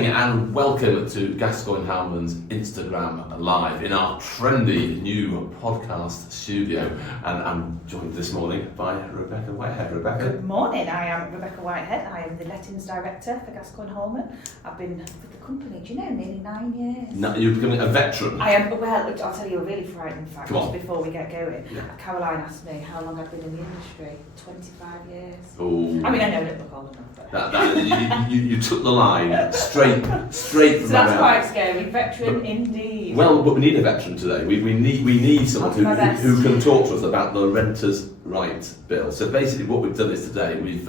morning and welcome to Gascoigne Howman's Instagram Live in our trendy new podcast studio. And I'm joined this morning by Rebecca Whitehead. Rebecca. Good morning, I am Rebecca Whitehead. I am the Lettings Director for Gascoigne Howman. I've been with the company, do you know, nearly 9 years. No, you're becoming a veteran. I am, well, I'll tell you a really frightening fact Come just before we get going. Yeah. Caroline asked me how long I've been in the industry. 25 years. Ooh. I mean, I know it look old enough, but... You took the line straight from so the that's mouth. quite scary. Veteran indeed. Well, but we need a veteran today. We need someone who can talk to us about the Renters' Rights Bill. So basically what we've done is today we've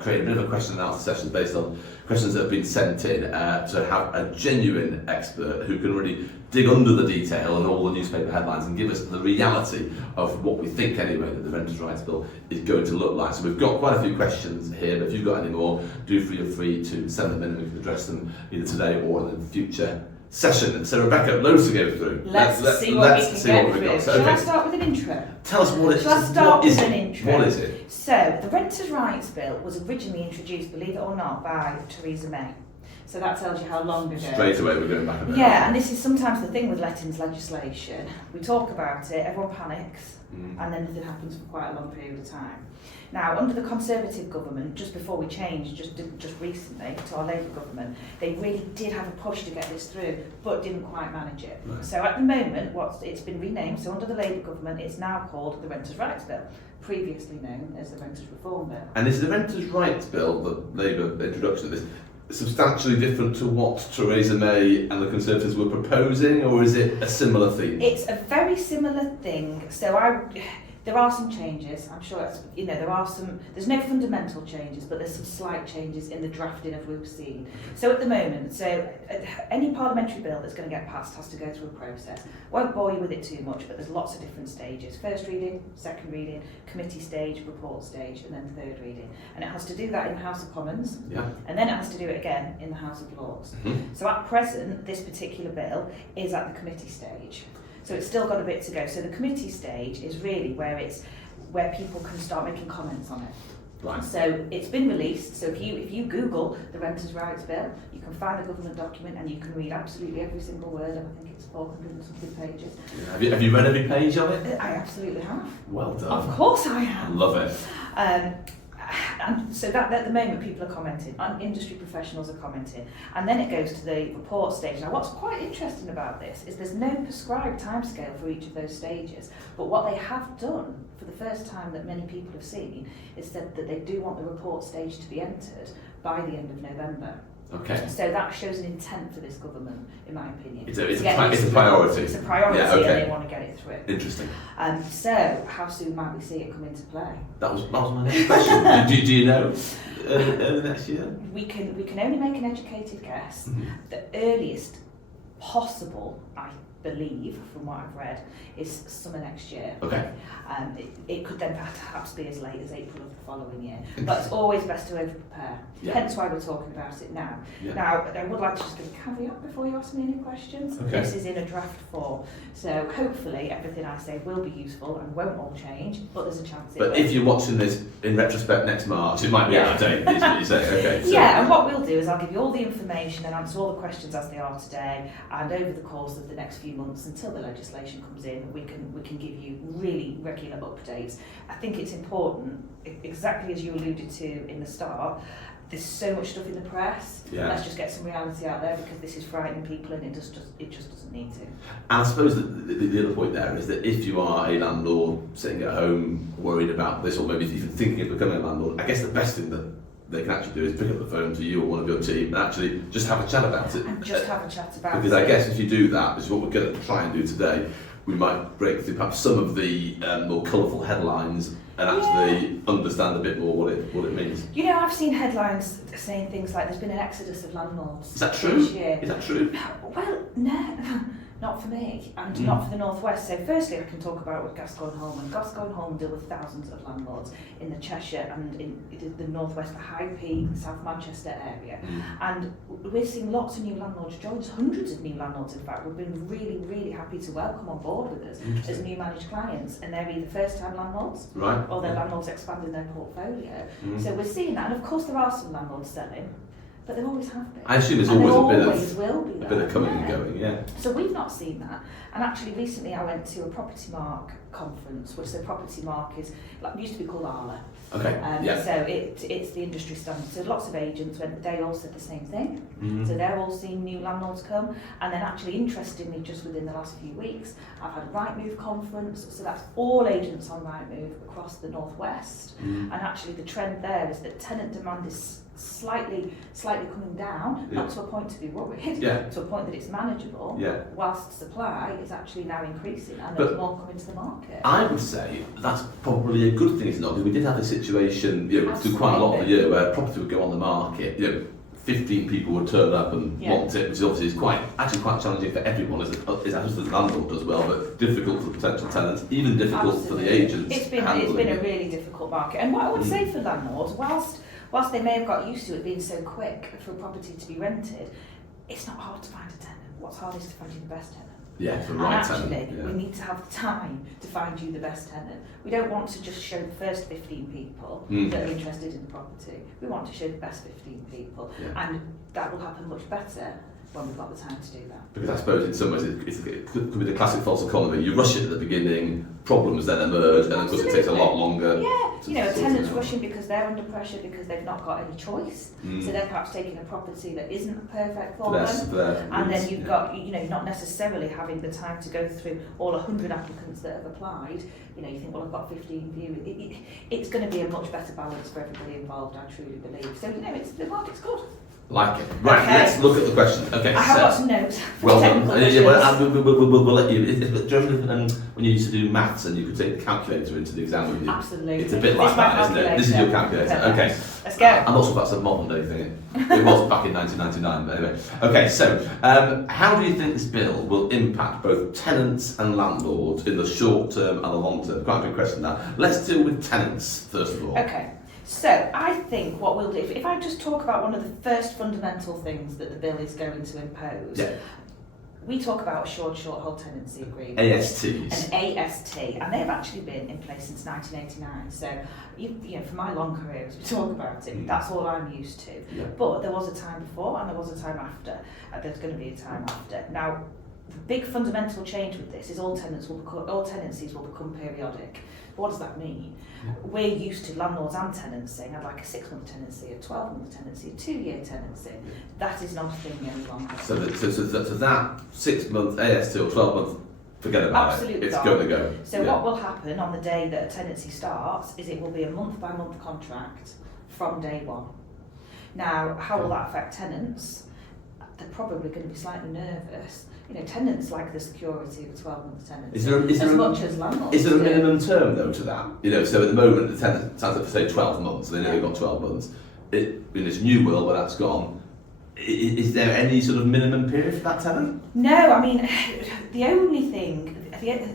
created a bit of a question and answer session based on questions that have been sent in to have a genuine expert who can really dig under the detail and all the newspaper headlines and give us the reality of what we think anyway that the Renters' Rights Bill is going to look like. So we've got quite a few questions here, but if you've got any more, do feel free to send them in and we can address them either today or in a future session. So Rebecca, loads to go through. Let's see what we can get through. So, Shall I start with an intro? Tell us what it is. Shall I start with an intro? What is it? So, the Renters' Rights Bill was originally introduced, believe it or not, by Theresa May. So that tells you how long ago. Straight away we're going back a bit. Yeah, and this is sometimes the thing with lettings legislation. We talk about it, everyone panics, and then nothing happens for quite a long period of time. Now, under the Conservative government, just before we changed, just recently, to our Labour government, they really did have a push to get this through, but didn't quite manage it. Right. So at the moment, it's been renamed, so under the Labour government, it's now called the Renters' Rights Bill, previously known as the Renters' Reform Bill. And is the Renters' Rights Bill, the Labour introduction of this, substantially different to what Theresa May and the Conservatives were proposing, or is it a similar theme? It's a very similar thing. So there are some changes. I'm sure that's, there's no fundamental changes, but there's some slight changes in the drafting of what we've seen. So at the moment, any parliamentary bill that's going to get passed has to go through a process. Won't bore you with it too much, but there's lots of different stages. First reading, second reading, committee stage, report stage, and then third reading. And it has to do that in the House of Commons, and then it has to do it again in the House of Lords. Mm-hmm. So at present, this particular bill is at the committee stage. So it's still got a bit to go. So the committee stage is really where people can start making comments on it. Right. So it's been released. So if you Google the Renters' Rights Bill, you can find the government document and you can read absolutely every single word. I think it's 400 and something pages. Yeah. Have you read every page of it? I absolutely have. Well done. Of course I have. Love it. And so that at the moment people are commenting, and industry professionals are commenting, and then it goes to the report stage. Now what's quite interesting about this is there's no prescribed timescale for each of those stages, but what they have done for the first time that many people have seen is said that they do want the report stage to be entered by the end of November. Okay. So that shows an intent for this government, in my opinion. It's a priority. It's a priority, yeah, okay. and they want to get it through. Interesting. So how soon might we see it come into play? That was my next question. do you know? Early next year? We can only make an educated guess. Mm-hmm. The earliest possible, I believe, from what I've read, is summer next year. Okay. It could then perhaps be as late as April of the following year. But it's always best to over-prepare. Yeah. Hence why we're talking about it now. Yeah. Now, I would like to just give a caveat before you ask me any questions. Okay. This is in a draft form. So hopefully everything I say will be useful and won't all change, but there's a chance it will. But if you're watching this in retrospect next March, it might be out of date, is what you say. Okay. So. Yeah, and what we'll do is I'll give you all the information and answer all the questions as they are today, and over the course of the next few months until the legislation comes in, we can give you really regular updates. I think it's important, exactly as you alluded to in the start, there's so much stuff in the press. Yeah. Let's just get some reality out there because this is frightening people and it just doesn't need to. And I suppose the other point there is that if you are a landlord sitting at home worried about this, or maybe even thinking of becoming a landlord, I guess the best thing that they can actually do is pick up the phone to you or one of your team and actually just have a chat about it. And just have a chat about it. Because I guess if you do that, which is what we're going to try and do today, we might break through perhaps some of the more colourful headlines and actually understand a bit more what it means. You know, I've seen headlines saying things like there's been an exodus of landlords. Is that true? This year. Is that true? Well, no. Not for me, and not for the North West. So firstly, I can talk about with Gascoigne Howman. Gascoigne Howman deal with thousands of landlords in the Cheshire and in the North West, the High Peak, South Manchester area. And we're seeing lots of new landlords join us, hundreds of new landlords in fact. We've been really, really happy to welcome on board with us as new managed clients, and they're either first-time landlords or they're landlords expanding their portfolio. So we're seeing that, and of course there are some landlords selling. but there always have been. I assume there's and always will be a bit of coming and going, yeah. So we've not seen that. And actually recently I went to a Property Mark conference, which the Property Mark is, like, used to be called ALA. Okay, yeah. So it's the industry standard. So lots of agents went, they all said the same thing. Mm-hmm. So they're all seeing new landlords come. And then actually, interestingly, just within the last few weeks, I've had a Rightmove conference. So that's all agents on Rightmove across the Northwest. Mm-hmm. And actually the trend there is that tenant demand is slightly coming down, not to a point to be worried, to a point that it's manageable, whilst supply is actually now increasing and there's more coming to the market. I would say that's probably a good thing, isn't it? Because we did have this situation, through quite a lot of the year where property would go on the market, 15 people would turn up and want it, which obviously is quite challenging for everyone as the landlord as well, but difficult for potential tenants, even difficult for the agents. It's been a really difficult market. And what I would say for landlords, whilst they may have got used to it being so quick for a property to be rented, it's not hard to find a tenant. What's hard is to find you the best tenant. Yeah, the right tenant. And actually, we need to have the time to find you the best tenant. We don't want to just show the first 15 people that are interested in the property. We want to show the best 15 people, and that will happen much better when we've got the time to do that. Because I suppose in some ways it could be the classic false economy. You rush it at the beginning, problems then emerge, and of course it takes a lot longer. Yeah, tenants rushing because they're under pressure because they've not got any choice. So they're perhaps taking a property that isn't perfect for them. And then you've got, not necessarily having the time to go through all 100 applicants that have applied. You think, well, I've got 15 viewers. It's going to be a much better balance for everybody involved, I truly believe. So, the market's good. Like it. Right, let's look at the question. Okay, I have got some notes. Well done. We'll let you. Do you remember when you used to do maths and you could take the calculator into the exam with you? Absolutely. It's a bit like that, isn't it? This is your calculator. Okay. Let's go. I'm not sure if that's a modern day thing. It was back in 1999, but anyway. Okay, so how do you think this bill will impact both tenants and landlords in the short term and the long term? Quite a big question that. Let's deal with tenants first of all. Okay. So I think what we'll do, if I just talk about one of the first fundamental things that the bill is going to impose, we talk about assured short hold tenancy agreement. ASTs. An AST, and they've actually been in place since 1989. So, for my long career, as we talk about it, that's all I'm used to. Yeah. But there was a time before and there was a time after. There's going to be a time after. Now, the big fundamental change with this is all tenancies will become periodic. What does that mean? We're used to landlords and tenants saying, I'd like a 6-month tenancy, a 12-month tenancy, a 2-year tenancy. That is not a thing any longer. So that 6-month AST or 12-month, forget about Absolutely it. It's going to go. So what will happen on the day that a tenancy starts is it will be a month-by-month contract from day one. Now, how will that affect tenants? They're probably going to be slightly nervous. Tenants like the security of a 12-month tenancy as much as landlords. Is there a minimum term though to that? So at the moment the tenant signs up for say 12 months, so they only got 12 months. In this new world where that's gone, is there any sort of minimum period for that tenant? No, I mean the only thing,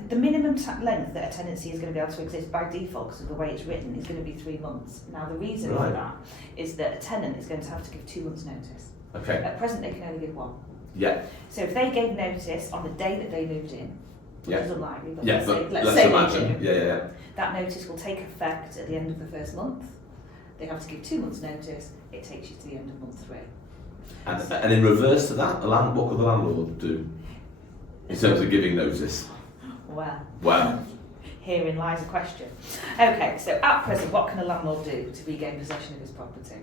the minimum length that a tenancy is going to be able to exist by default because of the way it's written is going to be 3 months. Now the reason for that is that a tenant is going to have to give 2 months notice. Okay. At present they can only give 1. Yeah. So if they gave notice on the day that they moved in, which is unlikely, but let's say imagine. Yeah. That notice will take effect at the end of the first month. They have to give 2 months notice. It takes you to the end of month 3. And in reverse to that, what could the landlord do in terms of giving notice? Well. Herein lies a question. Okay, so at present, what can a landlord do to regain possession of his property?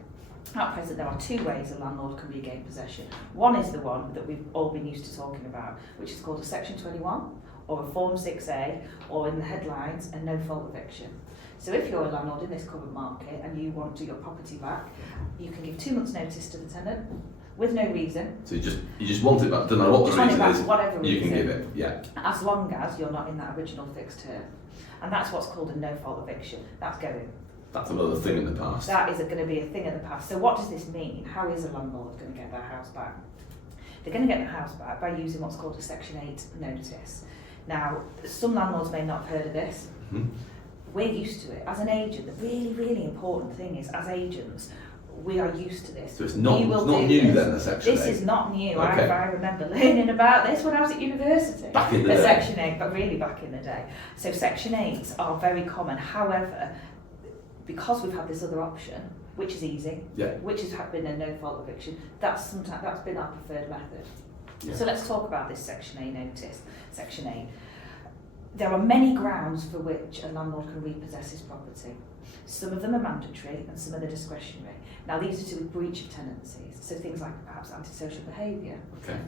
At present, there are 2 ways a landlord can regain possession. One is the one that we've all been used to talking about, which is called a Section 21, or a Form 6A, or in the headlines, a no-fault eviction. So if you're a landlord in this current market and you want your property back, you can give 2 months' notice to the tenant with no reason. So you just want it back, don't know what the reason is, whatever you reason, can give it, as long as you're not in that original fixed term. And that's what's called a no-fault eviction. That's going. That's another thing in the past. That is going to be a thing in the past. So what does this mean? How is a landlord going to get their house back? They're going to get their house back by using what's called a Section 8 notice. Now, some landlords may not have heard of this. Mm-hmm. We're used to it. As an agent, the really, really important thing is, as agents, we are used to this. So it's not new then, the Section 8? This is not new. Okay. I remember learning about this when I was at university. Back in the day. Section 8, but really back in the day. So Section 8s are very common. However, because we've had this other option, which is easy, which has been a no-fault eviction. That's been our preferred method. Yeah. So let's talk about this Section A notice. Section 8. There are many grounds for which a landlord can repossess his property. Some of them are mandatory and some of them are discretionary. Now these are to do with breach of tenancies, so things like perhaps antisocial behaviour,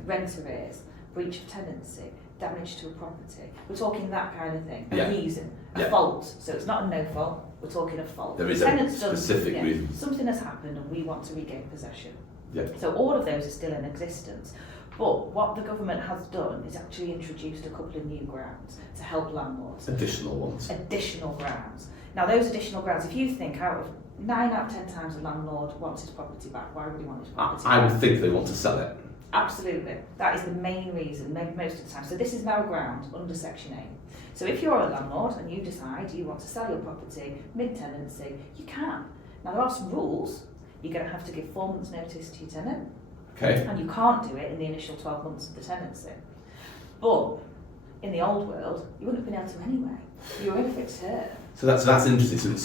rent arrears, breach of tenancy, damage to a property. We're talking that kind of thing. A reason, a fault. So it's not a no fault, we're talking a fault. There is a specific reason. Something has happened and we want to regain possession. Yeah. So all of those are still in existence. But what the government has done is actually introduced a couple of new grounds to help landlords. Additional ones. Additional grounds. Now those additional grounds, if you think 9 out of 10 times a landlord wants his property back, why would he want his property back? I would think they want to sell it. Absolutely. That is the main reason, most of the time. So this is now a ground under Section 8. So if you're a landlord and you decide you want to sell your property mid-tenancy, you can. Now there are some rules. You're going to have to give 4 months notice to your tenant. Okay. And you can't do it in the initial 12 months of the tenancy. But in the old world, you wouldn't have been able to anyway. You were in a fixed term. So that's interesting.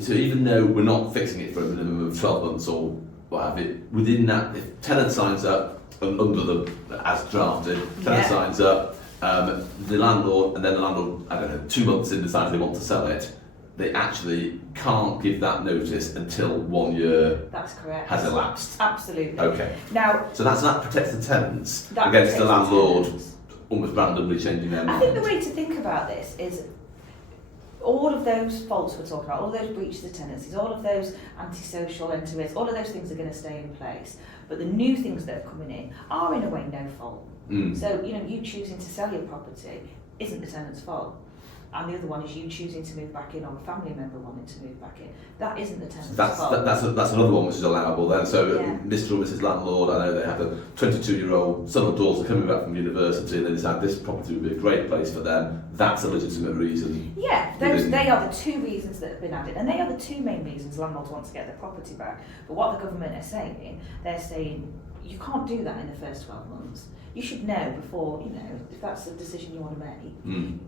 So even though we're not fixing it for a minimum of 12 months or what have you, within that, if tenant signs up under the as drafted, tenant signs up, the landlord, and then the landlord, I don't know, 2 months in decides they want to sell it, they actually can't give that notice until 1 year That's correct. has elapsed. Absolutely. Okay. Now, so that protects the tenants against the landlord almost randomly changing their mind. I think the way to think about this is all of those faults we're talking about, all of those breaches of tenancies, all of those antisocial entities, all of those things are going to stay in place. But the new things that are coming in are in a way no fault. So, you choosing to sell your property isn't the tenant's fault. And the other one is you choosing to move back in or a family member wanting to move back in. That isn't the tenant's fault. That's another one which is allowable then. So Mr. or Mrs. Landlord, I know they have a 22-year-old son or daughter coming back from university and they decide this property would be a great place for them. That's a legitimate reason. Yeah, they are the 2 reasons that have been added. And they are the 2 main reasons landlords want to get their property back. But what the government is saying, they're saying you can't do that in the first 12 months. You should know before, if that's a decision you want to make.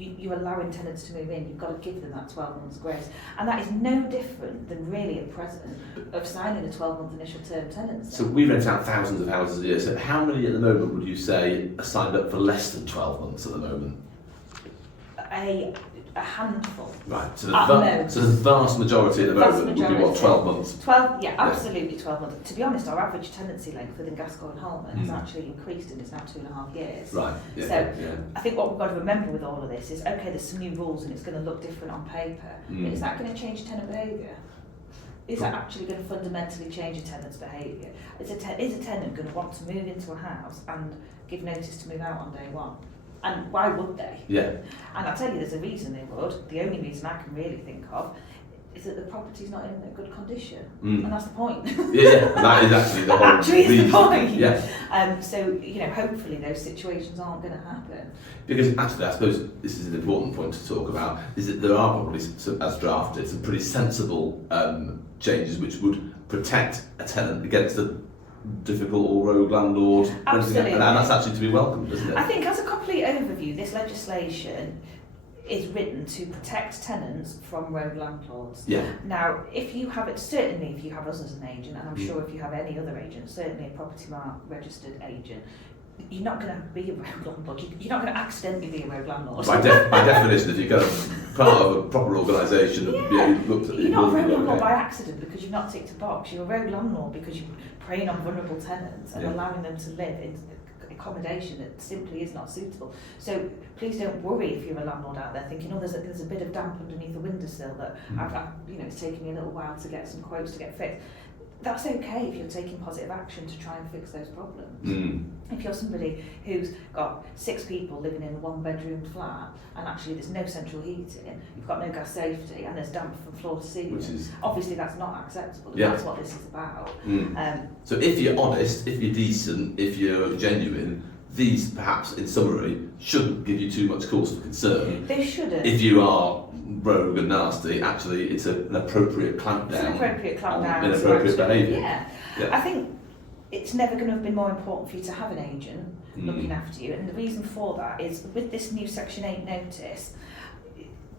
You're allowing tenants to move in, you've got to give them that 12 months grace. And that is no different than really at present of signing a 12-month initial term tenancy. So we rent out thousands of houses a year. So how many at the moment would you say are signed up for less than 12 months at the moment? A handful. Right, so the vast majority at the moment would be what, 12 months? 12, absolutely 12 months. To be honest, our average tenancy length within Gascoigne and Holman has actually increased and it's now 2.5 years. Right. I think what we've got to remember with all of this is, okay, there's some new rules and it's going to look different on paper, but is that going to change tenant behaviour? Is that actually going to fundamentally change a tenant's behaviour? Is a tenant going to want to move into a house and give notice to move out on day 1? And why would they? Yeah. And I'll tell you there's a reason they would. The only reason I can really think of is that the property's not in a good condition. And that's the point. That is actually the whole reason. The point. Yeah. So, hopefully those situations aren't going to happen. Because actually, I suppose this is an important point to talk about, is that there are probably, as drafted, some pretty sensible changes which would protect a tenant against a difficult or rogue landlord. Absolutely. And that's actually to be welcomed, isn't it? I think as a complete overview, this legislation is written to protect tenants from rogue landlords. Yeah. Now, if you have us as an agent, and I'm sure if you have any other agent, certainly a Property Mark registered agent, you're not going to be a rogue landlord. You're not going to accidentally be a rogue landlord. By definition, if you're part of a proper organisation, you're not a rogue landlord by accident because you've not ticked a box. You're a rogue landlord because you're preying on vulnerable tenants and allowing them to live in accommodation that simply is not suitable. So please don't worry if you're a landlord out there thinking, there's a bit of damp underneath the windowsill that it's taken me a little while to get some quotes to get fixed. That's okay if you're taking positive action to try and fix those problems. If you're somebody who's got 6 people living in a 1-bedroom flat and actually there's no central heating, you've got no gas safety and there's damp from floor to ceiling, obviously that's not acceptable. That's what this is about. So if you're honest, if you're decent, if you're genuine, these perhaps in summary shouldn't give you too much cause for concern. They shouldn't. If you are rogue and nasty, actually it's an appropriate clampdown. It's an appropriate clampdown. Inappropriate behaviour. Yeah. I think it's never going to have been more important for you to have an agent looking after you, and the reason for that is with this new Section 8 notice,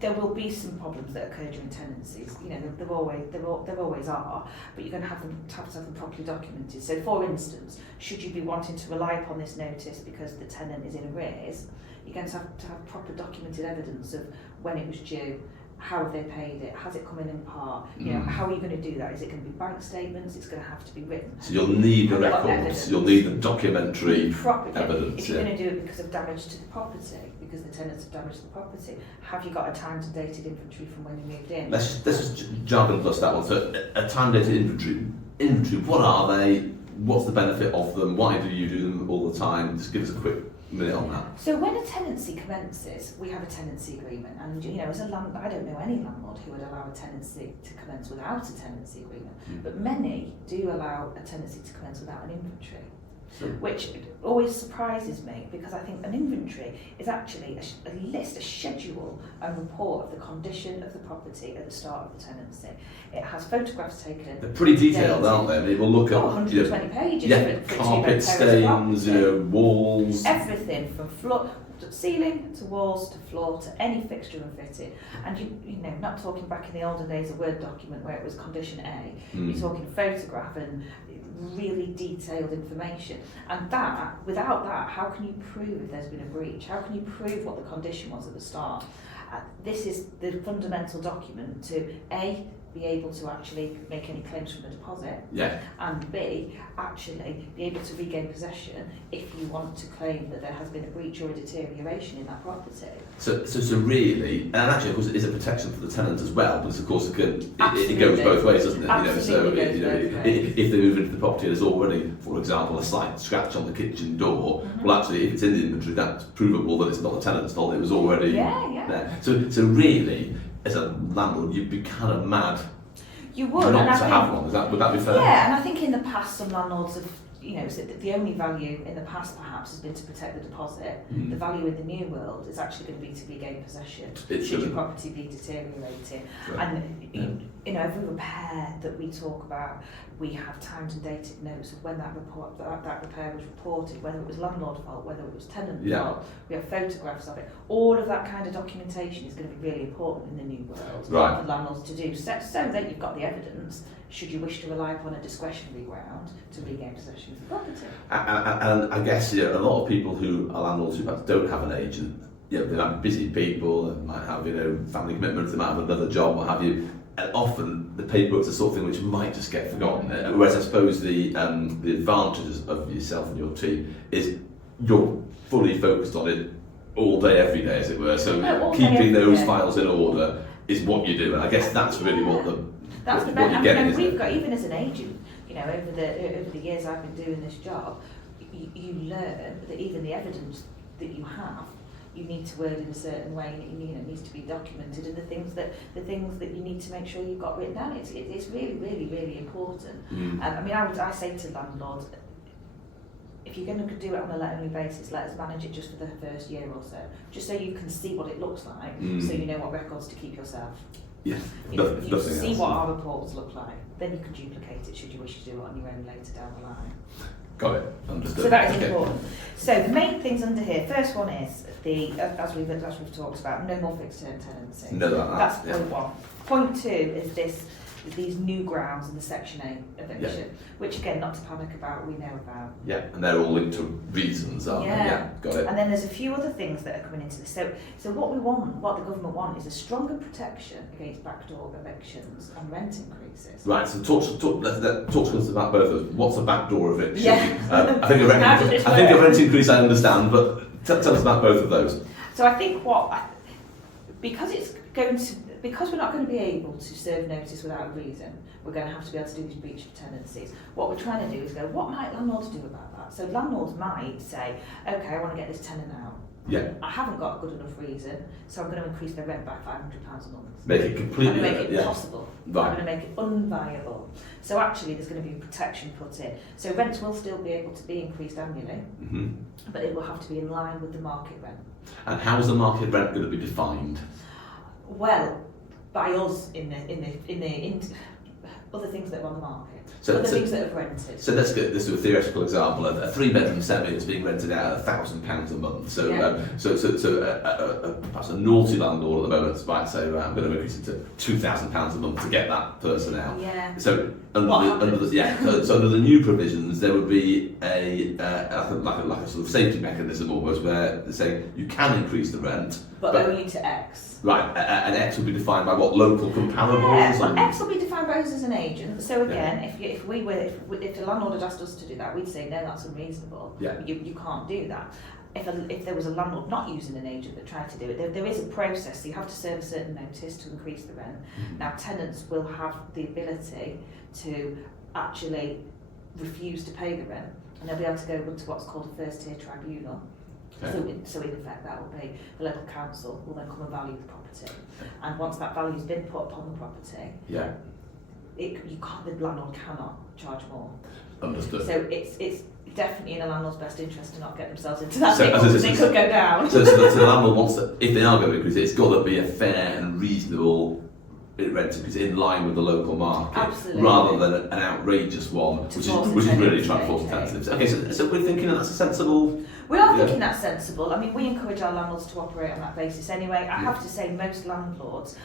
there will be some problems that occur during tenancies. You know, there always are, but you're going to have to have them properly documented. So, for instance, should you be wanting to rely upon this notice because the tenant is in arrears, you're going to have proper documented evidence of when it was due, how have they paid it, has it come in part, you know, how are you going to do that? Is it going to be bank statements? It's going to have to be written. So you'll need the records, you'll need the documentary evidence. If you're going to do it because of damage to the property, because the tenants have damaged the property, have you got a time to dated inventory from when you moved in? Let's just jargon plus that one. So a time dated inventory, what are they? What's the benefit of them? Why do you do them all the time? Just give us a quick minute on that. So when a tenancy commences, we have a tenancy agreement, and you know, as a I don't know any landlord who would allow a tenancy to commence without a tenancy agreement, but many do allow a tenancy to commence without an inventory. Which always surprises me, because I think an inventory is actually a list, a schedule, a report of the condition of the property at the start of the tenancy. It has photographs taken. They're pretty detailed, aren't they? I mean, we'll look at 120 pages. For carpet stains, you know, walls. Everything from floor to ceiling to walls to floor to any fixture and fitting. And you know, not talking back in the olden days, a Word document where it was condition A. You're talking photograph and really detailed information, and that, without that, how can you prove if there's been a breach? How can you prove what the condition was at the start? This is the fundamental document to A, be able to actually make any claims from the deposit, and B, actually be able to regain possession if you want to claim that there has been a breach or a deterioration in that property. So really, and actually of course it is a protection for the tenant as well, but of course it goes both ways, doesn't it? Absolutely. You know, so if they move into the property and there's already, for example, a slight scratch on the kitchen door, well actually if it's in the inventory that's provable that it's not the tenant's fault, it was already there. So really, as a landlord, you'd be kind of mad you would not to have one. Would that be fair? Yeah, and I think in the past some landlords have, you know, so the only value in the past perhaps has been to protect the deposit. The value in the new world is actually going to be to regain possession should your property be deteriorating. And you know, every repair that we talk about, we have timed and dated notes of when that repair was reported, whether it was landlord fault, whether it was tenant fault. We have photographs of it. All of that kind of documentation is going to be really important in the new world for landlords to do, so that you've got the evidence should you wish to rely upon a discretionary ground to regain possession of the property. And I guess a lot of people who are landlords who perhaps don't have an agent, you know, they might be busy people, they might have, you know, family commitments, they might have another job, what have you. And often the paperwork's the sort of thing which might just get forgotten. Whereas I suppose the advantages of yourself and your team is you're fully focused on it all day, every day, as it were. So keeping those files in order is what you do, and I guess that's really what that's what you're getting. We've got, even as an agent, you know, over the years I've been doing this job, you learn that even the evidence that you have, you need to word in a certain way, and you know, it needs to be documented, and the things that you need to make sure you've got written down. It's really, really, really important. I mean, I say to landlords, if you're going to do it on a let-only basis, let us manage it just for the first year or so, just so you can see what it looks like, so you know what records to keep yourself. Yes, you see what our reports look like, then you can duplicate it should you wish to do it on your own later down the line. Got it. Understood. So that is important. So the main things under here, first one is as we've talked about, no more fixed term tenancy. That's point one. Point two is these new grounds in the Section 8 eviction, which again, not to panic about, we know about. Yeah, and they're all linked to reasons, aren't they? Yeah, got it. And then there's a few other things that are coming into this. So what the government want is a stronger protection against backdoor evictions and rent increases. Right, so talk to us about both of those. What's a backdoor eviction? Yeah. I think a rent increase I understand, but tell us about both of those. So I think because we're not going to be able to serve notice without a reason, we're going to have to be able to do these breach of tenancies. What we're trying to do is go, what might landlords do about that? So landlords might say, okay, I want to get this tenant out. Yeah. I haven't got a good enough reason, so I'm going to increase their rent by £500 a month. Make it completely... I'm going to make it possible. Right. I'm going to make it unviable. So actually there's going to be protection put in. So rents will still be able to be increased annually, but it will have to be in line with the market rent. And how is the market rent going to be defined? Well, by us other things that are on the market, So things that have rented. So let's get this to a theoretical example. A 3-bedroom semi is being rented out at £1,000 a month. So, perhaps a naughty landlord at the moment might say, I'm going to increase it to £2,000 a month to get that person out. Yeah. So under the new provisions, there would be like a sort of safety mechanism almost, where they're saying you can increase the rent, but only to X. Right, and X will be defined by what, local comparables? Yeah, well, X will be defined by us as an agent. So again, if the landlord had asked us to do that, we'd say no, that's unreasonable. Yeah. You can't do that. If there was a landlord not using an agent that tried to do it, there is a process. So you have to serve a certain notice to increase the rent. Mm-hmm. Now tenants will have the ability to actually refuse to pay the rent, and they'll be able to go to what's called a first tier tribunal. Okay. So in effect that will be the local council will then come and value the property, and once that value's been put upon the property, the landlord cannot charge more. Understood. So it's definitely in a landlord's best interest to not get themselves into that because they could go down. So the landlord wants to, if they are going to increase it, it's got to be a fair and reasonable rent increase in line with the local market. Absolutely. Rather than an outrageous one, which is really trying to force tenants. Okay, so we're thinking that's a sensible. We are thinking that's sensible. I mean, we encourage our landlords to operate on that basis anyway. I have to say most landlords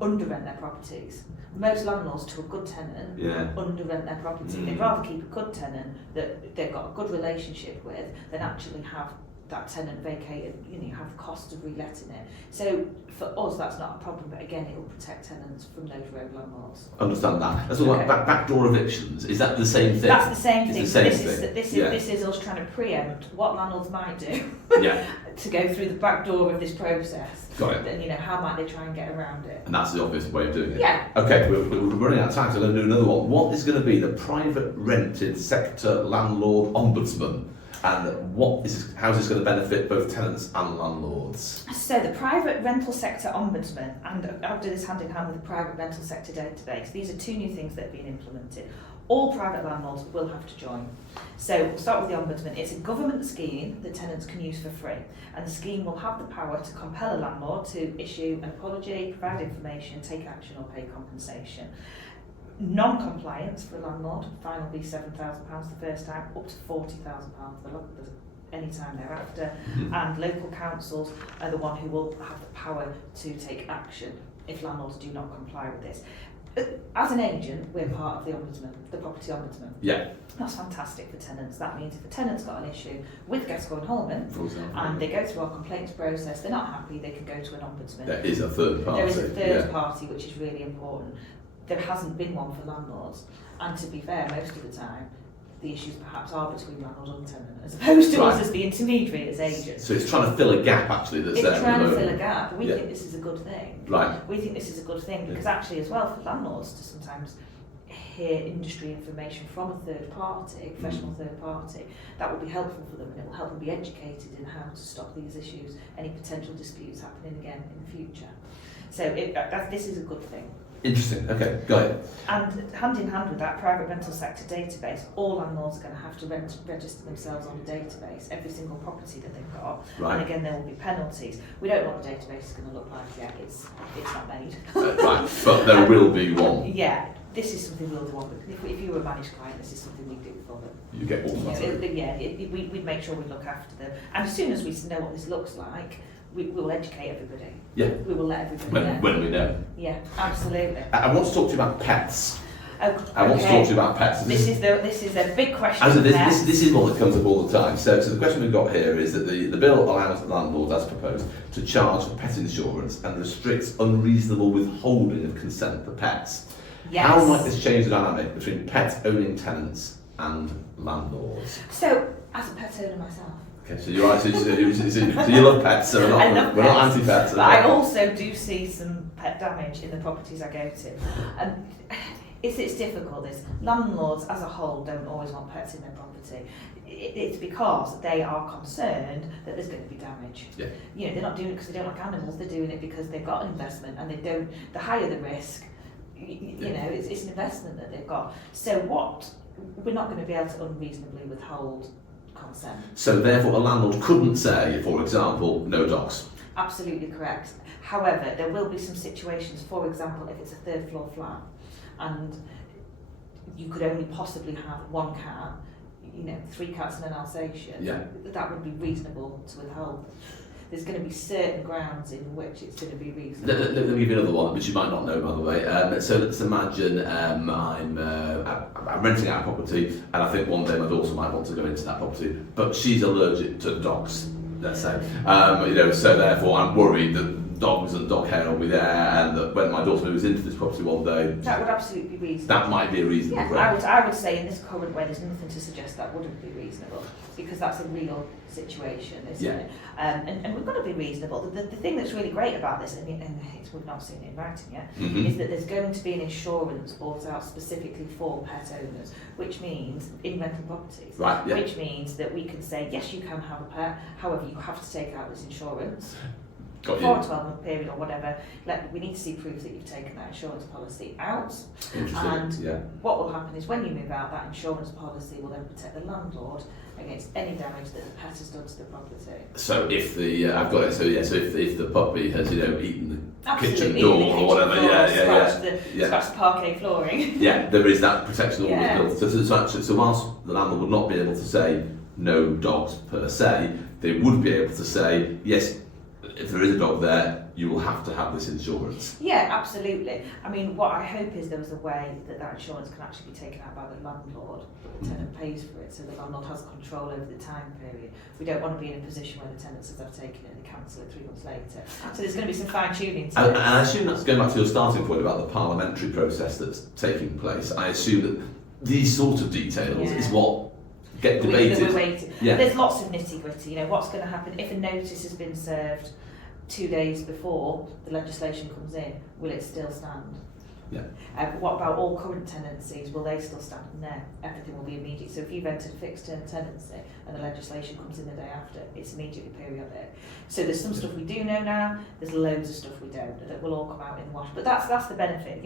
under-rent their properties. Most landlords, to a good tenant, under-rent their property. They'd rather keep a good tenant that they've got a good relationship with than actually have that tenant vacated, you have the cost of reletting it. So for us, that's not a problem, but again, it will protect tenants from those rogue landlords. Understand that. That's all like backdoor evictions. Is that the same thing? That's the same thing. This is us trying to preempt what landlords might do to go through the back door of this process. Got it. And how might they try and get around it? And that's the obvious way of doing it. Yeah. Okay, we're running out of time, so I'm going to do another one. What is going to be the private rented sector landlord ombudsman? And how is this going to benefit both tenants and landlords? So the private rental sector ombudsman, and I'll do this hand in hand with the private rental sector database. These are two new things that have been implemented. All private landlords will have to join. So we'll start with the ombudsman. It's a government scheme that tenants can use for free, and the scheme will have the power to compel a landlord to issue an apology, provide information, take action or pay compensation. Non-compliance for a landlord, fine will be £7,000 the first time, up to £40,000 any time thereafter, and local councils are the one who will have the power to take action if landlords do not comply with this. As an agent, we're part of the ombudsman, the property ombudsman. Yeah. That's fantastic for tenants. That means if a tenant's got an issue with Gascoigne and Holman, and they go through our complaints process, they're not happy, they can go to an ombudsman. There is a third party. There is a third party, which is really important. There hasn't been one for landlords, and to be fair, most of the time the issues perhaps are between landlord and tenant, as opposed to us as the intermediary, as agents. So it's trying to fill a gap actually that's there. It's trying to fill a gap. We think this is a good thing. Right. We think this is a good thing because actually as well for landlords to sometimes hear industry information from a third party, professional third party, that will be helpful for them, and it will help them be educated in how to stop these issues, any potential disputes happening again in the future. So this is a good thing. Interesting. Okay, got it. And hand in hand with that private rental sector database, all landlords are going to have to register themselves on the database, every single property that they've got. Right. And again, there will be penalties. We don't know what the database is going to look like yet. It's not made. Right, but there will be one. Yeah, this is something we'll do on. If you were a managed client, this is something we do for them. You get automatic. We'd make sure we look after them. And as soon as we know what this looks like, we will educate everybody. Yeah. We will let everybody know. When we know. Yeah, absolutely. I want to talk to you about pets. Okay. I want to talk to you about pets. This is a big question. This is one that comes up all the time. So the question we've got here is that the bill allows landlords, as proposed, to charge for pet insurance and restricts unreasonable withholding of consent for pets. Yes. How might this change the dynamic between pet-owning tenants and landlords? So, as a pet owner myself. Okay, so you're right. So you love pets. So we're not anti-pets. But I also do see some pet damage in the properties I go to, and it's difficult. This landlords as a whole don't always want pets in their property. It's because they are concerned that there's going to be damage. Yeah. They're not doing it because they don't like animals. They're doing it because they've got an investment, and they don't. The higher the risk, it's an investment that they've got. So we're not going to be able to unreasonably withhold consent. So therefore a landlord couldn't say, for example, no dogs. Absolutely correct. However, there will be some situations, for example, if it's a third floor flat and you could only possibly have one cat, 3 cats and an Alsatian, that would be reasonable to withhold. There's going to be certain grounds in which it's going to be reasonable. Let me give you another one, which you might not know, by the way. So let's imagine I'm renting out a property, and I think one day my daughter might want to go into that property, but she's allergic to dogs, let's say. So therefore I'm worried that dogs and dog hair will be there, and that when my daughter moves into this property one day, that would absolutely be reasonable. That might be a reasonable ground. I would say in this current way, there's nothing to suggest that wouldn't be reasonable, because that's a real situation, isn't it? And we've got to be reasonable. The thing that's really great about this, and we've not seen it in writing yet, is that there's going to be an insurance bought out specifically for pet owners, which means in rental properties, which means that we can say, yes, you can have a pet, however, you have to take out this insurance. For a 12-month period or whatever, we need to see proof that you've taken that insurance policy out. And what will happen is when you move out, that insurance policy will then protect the landlord against any damage that the pet has done to the property. So if the So if the puppy has eaten the kitchen door or whatever, scratch the parquet flooring. There is that protection always built. So whilst the landlord would not be able to say no dogs per se, they would be able to say yes. If there is a dog there, you will have to have this insurance. Yeah, absolutely. I mean, what I hope is there was a way that insurance can actually be taken out by the landlord. The tenant pays for it, so the landlord has control over the time period. We don't want to be in a position where the tenant says, I've taken it and they cancel it 3 months later. So there's going to be some fine-tuning to it. And I assume that's going back to your starting point about the parliamentary process that's taking place. I assume that these sort of details is what get debated. We're waiting. There's lots of nitty-gritty. What's going to happen if a notice has been served 2 days before the legislation comes in? Will it still stand? What about all current tenancies? Will they still stand? No, everything will be immediate. So if you've entered a fixed term tenancy and the legislation comes in the day after, it's immediately periodic. So there's some stuff we do know now, there's loads of stuff we don't, that will all come out in the wash. But that's the benefit.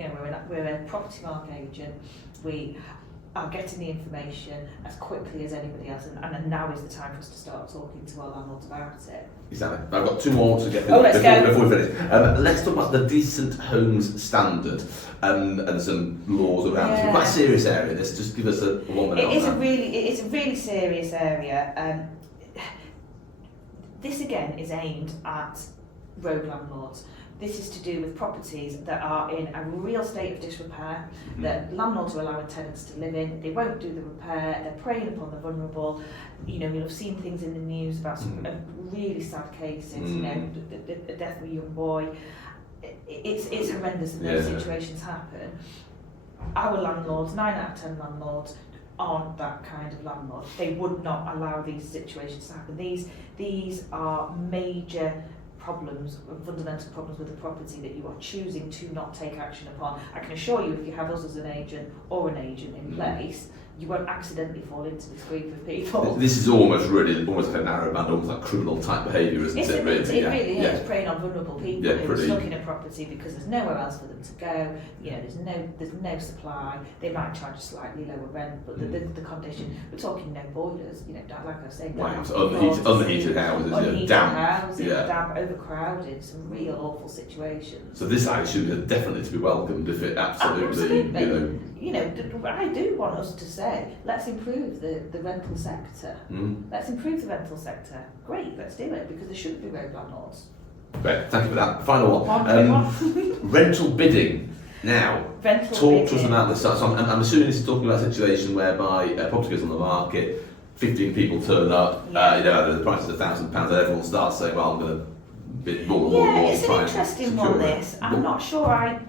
We're a property market agent. We are getting the information as quickly as anybody else, and now is the time for us to start talking to our landlords about it. Exactly. I've got 2 more to get before we finish. Let's talk about the Decent Homes Standard and some laws around it. It's quite a serious area. This just give us a 1 minute. It is a really serious area. This again is aimed at rogue landlords. This is to do with properties that are in a real state of disrepair, that landlords are allowing tenants to live in. They won't do the repair, they're preying upon the vulnerable. You'll have seen things in the news about some really sad cases, the death of a young boy. It's horrendous that those situations happen. Our landlords, 9 out of 10 landlords, aren't that kind of landlord. They would not allow these situations to happen. These are major problems, fundamental problems with the property that you are choosing to not take action upon. I can assure you, if you have us as an agent or an agent in place, you won't accidentally fall into this group of people. This is almost like a narrow band, almost like criminal type behaviour, isn't it? It really is, preying on vulnerable people who are stuck in a property because there's nowhere else for them to go. There's no supply. They might charge a slightly lower rent, but the condition, we're talking no boilers. Like I was saying, unheated houses, damp, overcrowded, some real awful situations. So this action is definitely to be welcomed if it absolutely. I do want us to say, let's improve the rental sector. Let's improve the rental sector. Great, let's do it, because there shouldn't be rogue landlords. Great, thank you for that. Final one. Rental bidding. Now, talk to us about this. So I'm assuming this is talking about a situation whereby a property goes on the market, 15 people turn up, the price is £1,000, and everyone starts saying, well, I'm going to bid more. It's an interesting one, this. I'm not sure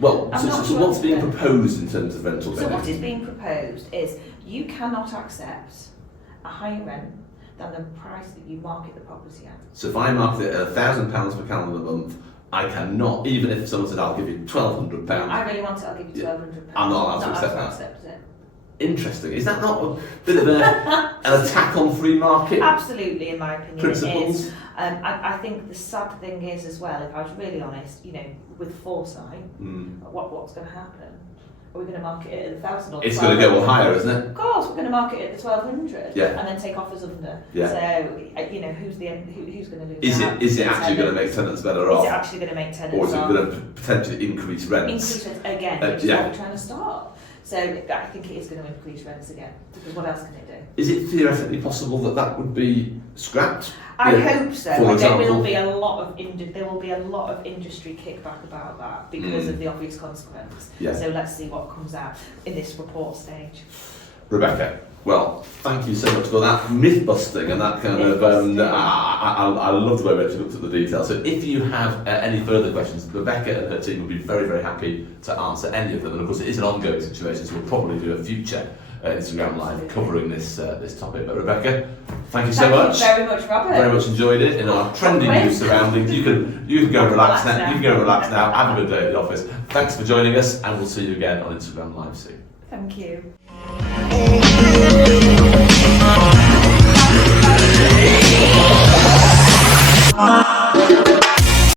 Well, so what's being proposed in terms of rental bidding? So what is being proposed is you cannot accept a higher rent than the price that you market the property at. So if I market it at £1,000 per calendar month, I cannot, even if someone said I'll give you £1,200. I really want it, I'll give you £1,200. I'm not allowed to accept it. Interesting. Is that not a bit of an attack on free market? Absolutely, in my opinion, principles? it is. I think the sad thing is as well, if I was really honest, with foresight, what's going to happen? are we going to market it at 1,000 or It's going to go higher, isn't it? Of course, we're going to market it at 1,200 Yeah. and then take offers under. Yeah. So, you know, who's going to lose Is that? it actually going to make tenants better off? Is it actually going to make tenants Or is it off? going to potentially increase rents? Increase rents again, which is yeah. what we're trying to start. So I think it is going to increase rents again, because what else can it do? Is it theoretically possible that that would be scrapped? I Yeah. hope so. For There will example. be a lot of industry kickback about that because of the obvious consequence. Yeah. So let's see what comes out in this report stage. Rebecca, well, thank you so much for that myth busting and that kind of. I love the way Rachel looked at the details. So if you have any further questions, Rebecca and her team will be very, very happy to answer any of them. And of course, it is an ongoing situation, so we'll probably do a future Instagram live covering this topic. But Rebecca, thank you so much. Thank you very much, Robert. Very much enjoyed it in our trendy new surroundings. You can go relax now. You can go relax now. Have a good day at the office. Thanks for joining us, and we'll see you again on Instagram live soon. Thank you. Oh,